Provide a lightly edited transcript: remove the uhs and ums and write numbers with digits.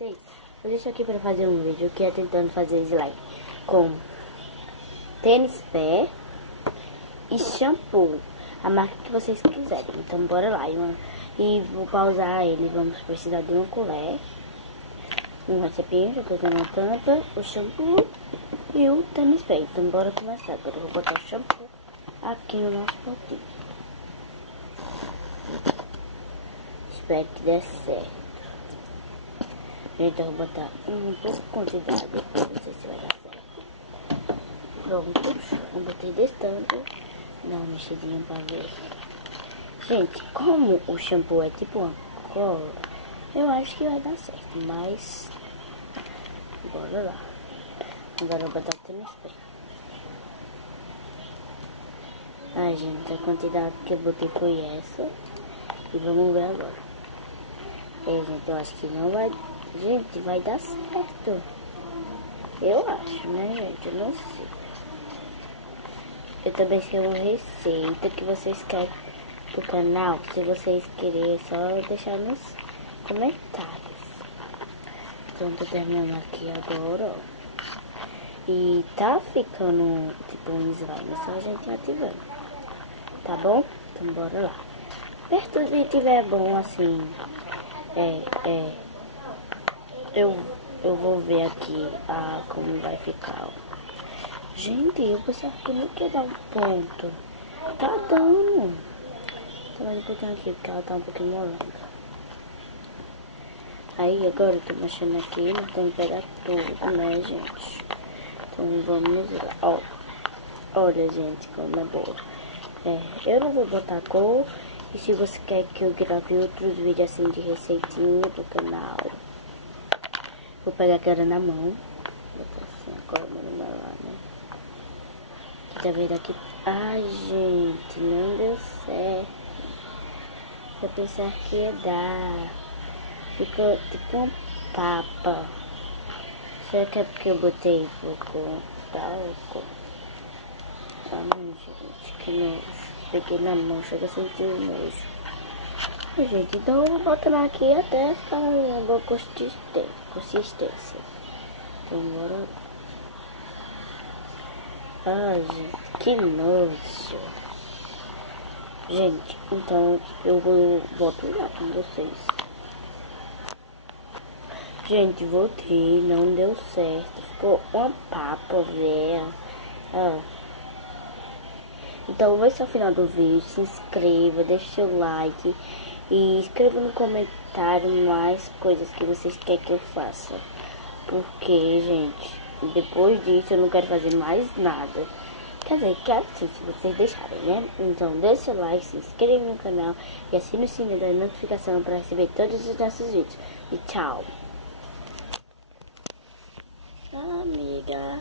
vocês, hoje eu estou aqui para fazer um vídeo que é tentando fazer slime com tênis pé e shampoo, a marca que vocês quiserem. Então bora lá, e vou pausar ele. Vamos precisar de uma colher, um recipiente, eu tô usando uma tampa, o shampoo e o tênis pé. Então bora começar. Agora eu vou botar o shampoo aqui no nosso potinho. Espero que dê certo. Então eu vou botar um pouco de quantidade, não sei se vai dar certo. Pronto, eu botei desse tanto, dá uma mexidinha pra ver. Gente, como o shampoo é tipo uma cola, eu acho que vai dar certo, mas bora lá. Agora eu vou botar o tênis pé. Ai, gente, a quantidade que eu botei foi essa. E vamos ver agora. Gente, eu acho que não vai... Gente, vai dar certo. Eu acho, né, gente? Eu não sei. Eu também sei uma receita que vocês querem pro canal. Se vocês querem, é só deixar nos comentários. Então, tô terminando aqui agora, ó. E tá ficando tipo um slime, só a gente ativando. Tá bom? Então, bora lá. Perto de tiver bom, assim, eu vou ver aqui como vai ficar, ó. Gente, eu pensava que não ia dar um ponto. Tá dando. Tá mais um pouquinho aqui, porque ela tá um pouquinho molhada. Aí agora eu tô mexendo aqui, não tem que pegar tudo, né, gente? Então vamos lá. Ó, olha, gente, como é boa. Eu não vou botar cor. E se você quer que eu grave outros vídeos assim de receitinha pro canal, vou pegar aquela na mão. Vou botar assim agora no meu lá, né? Que tá vendo aqui. Ai, gente, não deu certo. Eu pensava que ia dar. Ficou tipo uma papa. Será que é porque eu botei pouco talco? Ai, gente, que nojo. Peguei na mão, chega a sentir o nojo. Ai, gente, então eu vou botar aqui até ficar uma boa consistência. Então bora lá. Ai, gente, que nojo. Gente, então eu boto lá com vocês. Gente, voltei, não deu certo. Ficou uma papa, velha. Então, vai ser o final do vídeo. Se inscreva, deixe seu like. E escreva no comentário mais coisas que vocês querem que eu faça. Porque, gente, depois disso eu não quero fazer mais nada. Quer dizer, quero sim, se vocês deixarem, né? Então, deixe seu like, se inscreva no canal e assine o sininho da notificação para receber todos os nossos vídeos. E tchau! Amiga.